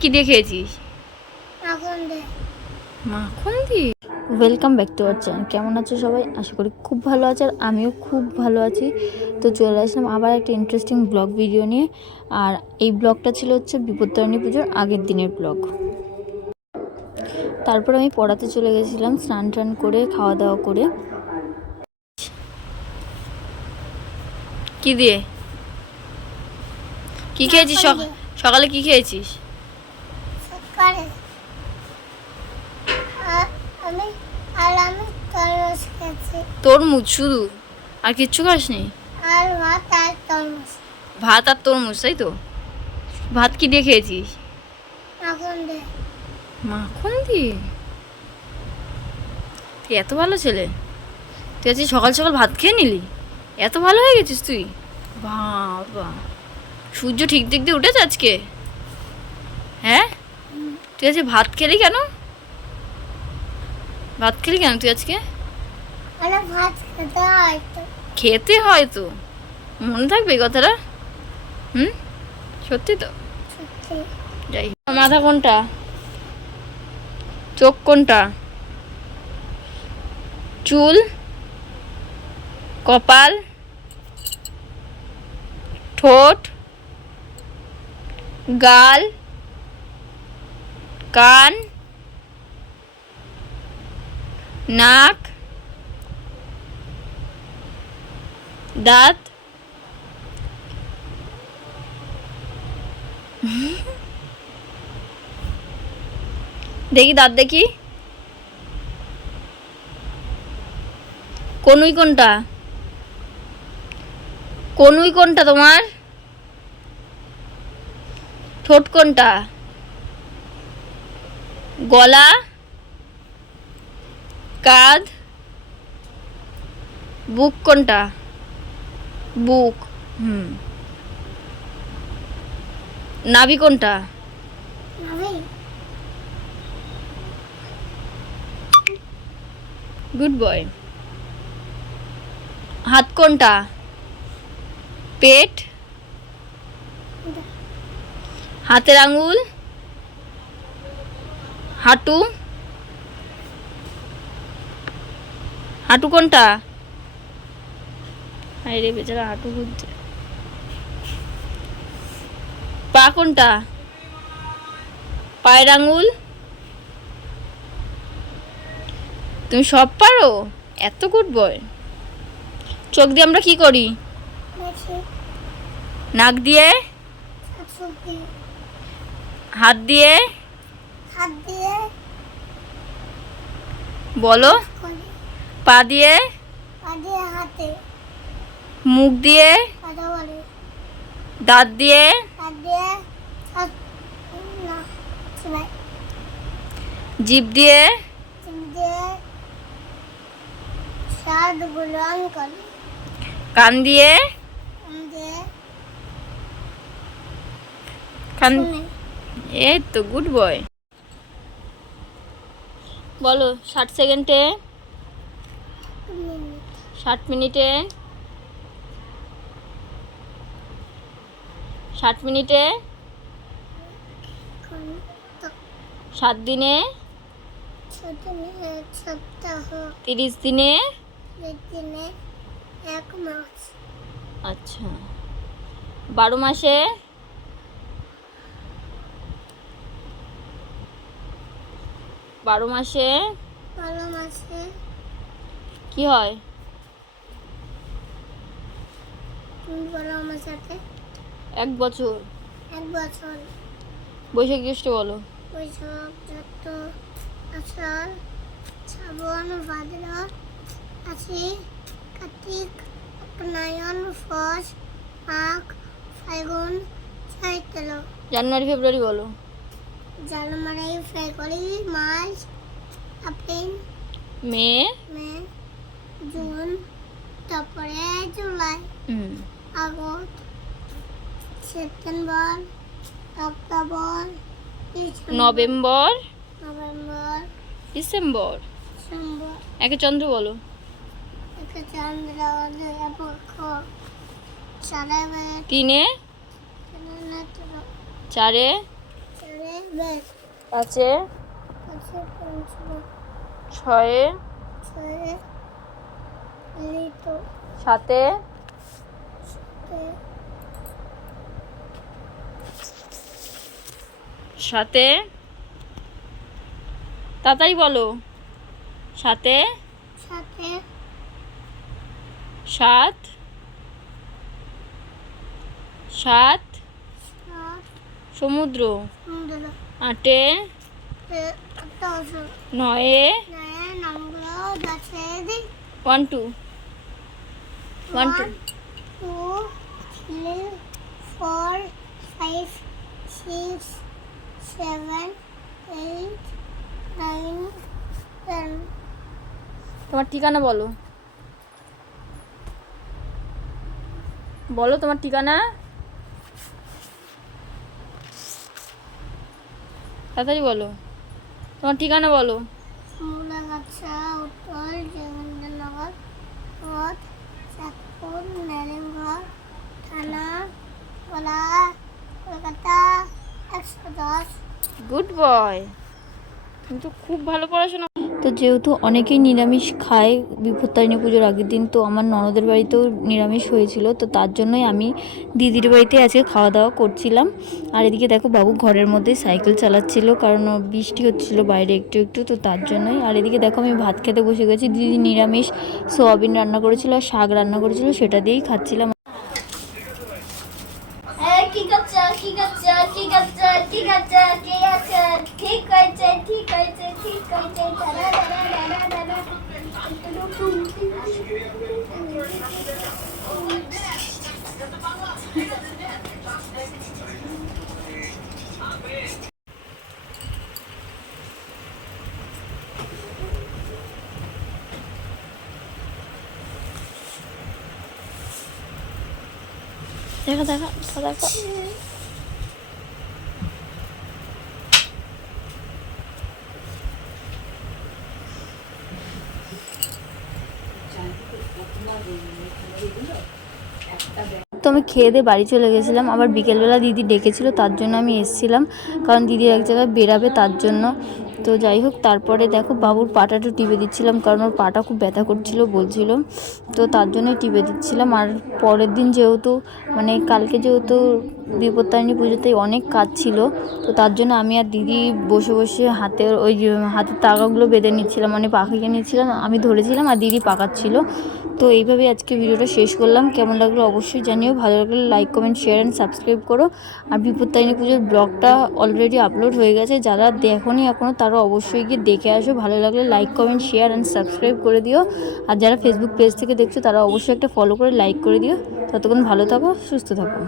কি দিয়ে খেয়েছিস? মাখন দিয়ে। Welcome back to our channel. কেমন আছো সবাই? আশা করি খুব ভালো আছে, আর আমিও খুব ভালো আছি। তো চলে আসলাম আবার একটা ইন্টারেস্টিং ব্লগ ভিডিও নিয়ে। আর এই ব্লগটা ছিল হচ্ছে বিপত্তারিণী পুজোর আগের দিনের ব্লগ। তারপর আমি পড়াতে চলে গেছিলাম, স্নান টান করে খাওয়া দাওয়া করে। কি দিয়ে কি খেয়েছিস? সকালে কি খেয়েছিস? তরমুজ শুধু, আর কিচ্ছু খাসনি? ভাত আর তরমুজ, তাই তো? ভাত কি দিয়ে খেয়েছিস? মাখন দিয়ে। তুই এত ভালো ছেলে, তুই আজকে সকাল সকাল ভাত খেয়ে নিলি? এত ভালো হয়ে গেছিস তুই? বাবা, সূর্য ঠিক দিক দিয়ে উঠেছে আজকে? হ্যাঁ, তুই আজকে ভাত খেলি কেন? ভাত খেলি কেন তুই আজকে? খেতে হয় তো, মনে থাকবে এই কথাটা? সত্যি তো? যাই, মাথা কোনটা, চোখ কোনটা, চুল, কপাল, ঠোঁট, গাল, কান, নাক, দাঁত, দেখি দাঁত দেখি। কনুই কোনটা? কনুই কোনটা তোমার? ঠোঁট কোনটা? গলা, কাঁধ, বুক কোনটা? বুক। নাভি কোনটা? Good boy. হাত কোনটা? পেট, হাতের আঙ্গুল, হাঁটু, হাঁটু কোনটা? আরে বেচারা হাঁটু খুঁজছে। পা কোনটা? পায়ের আঙ্গুল। তুমি সব পারো, এত গুড বয়। চোখ দিয়ে আমরা কি করি? নাক দিয়ে, হাত দিয়ে, বলো, পা দিয়ে, মুখ দিয়ে, দাঁত দিয়ে, জিভ দিয়ে, কান দিয়ে, কান। এই তো গুড বয়। বলো 60 সেকেন্ডে, 60 মিনিটে, 60 মিনিটে, 7 দিনে, 30 দিনে, 1 মাস। আচ্ছা, 12 মাসে, 12 মাসে কি হয়? এক বছর। বৈশাখ জ্যৈষ্ঠ বলো। বৈশাখ, জ্যৈষ্ঠ, আষাঢ়, শ্রাবণ, ভাদ্র, আশ্বিন, কার্তিক, অগ্রহায়ণ, পৌষ, মাঘ, ফাল্গুন, চৈত্র। জানুয়ারি ফেব্রুয়ারি বলো। জানুয়ারি, ফেব্রুয়ারি, মার্চ, এপ্রিল, মে, জুন, তারপরে July, August, September, October, November, December. একে চন্দ্র বলো। তিনে, চারে, পাঁচে, ছয়ে, সাতে, সাতে, তাড়াতাড়ি বলো, সাতে, সাত, সাত, সমুদ্র, আটে, নয়ে, 1 2 1 2 3 4 5 6 7 8 9 10 তোমার ঠিকানা বলো, বলো তোমার ঠিকানা, তাড়াতাড়ি বলো, তোমার ঠিকানা বলো। মুলাগাছা, উত্তর জগন্নাথনগর রোড, চাঁদপুর, নারায়ণগঞ্জ থানা, গলা, কলকাতা 110। গুড বয়, তুমি তো খুব ভালো পড়াশোনা। তো যেহেতু অনেকেই নিরামিষ খায় বিপত্তারিণী পুজোর আগের দিন, তো আমার ননদের বাড়িতেও নিরামিষ হয়েছিল, তো তার জন্যই আমি দিদির বাড়িতে আজকে খাওয়া দাওয়া করছিলাম। আর এদিকে দেখো বাবু ঘরের মধ্যেই সাইকেল চালাচ্ছিল, কারণ বৃষ্টি হচ্ছিল বাইরে একটু একটু, তো তার জন্যই। আর এদিকে দেখো আমি ভাত খেতে বসে গেছি, দিদি নিরামিষ সোয়াবিন রান্না করেছিল আর শাক রান্না করেছিল, সেটা দিয়েই খাচ্ছিলাম। ঠিক আছে ঠিক আছে ঠিক আছে ঠিক আছে ঠিক আছে ঠিক আছে ঠিক আছে ঠিক আছে দাদা দাদা দাদা দাদা দেখো দেখো দেখো, তো আমি খেয়ে দিয়ে বাড়ি চলে গেছিলাম। আবার বিকেলবেলা দিদি ডেকেছিল, তার জন্য আমি এসেছিলাম, কারণ দিদি এক জায়গায় বেরাবে তার জন্য। তো যাই হোক, তারপরে দেখো বাবুর পাটা একটু টিপে দিচ্ছিলাম, কারণ ওর পাটা খুব ব্যথা করছিল বলছিল, তো তার জন্যই টিপে দিচ্ছিলাম। আর পরের দিন যেহেতু মানে কালকে যেহেতু বিপত্তারিণী পুজোতে অনেক কাজ ছিল, তো তার জন্য আমি আর দিদি বসে বসে হাতের হাতের তাগাগুলো বেঁধে নিচ্ছিলাম, মানে পাখিকে নিচ্ছিলাম, আমি ধরেছিলাম আর দিদি পাকাচ্ছিল। তো এইভাবে আজকে ভিডিওটা শেষ করলাম। কেমন লাগলো অবশ্যই জানিও, ভালো লাগলে like comment share and subscribe করো। আর বিপত্তারিণী পুজোর ব্লগটা অলরেডি আপলোড হয়ে গেছে, যারা দেখোনি এখনও তারা অবশ্যই গিয়ে দেখে আসো। ভালো লাগলে like comment share and subscribe করে দিও। আর যারা ফেসবুক পেজ থেকে দেখছো তারা অবশ্যই একটা ফলো করে লাইক করে দিও। ততক্ষণ ভালো থাকো, সুস্থ থাকো।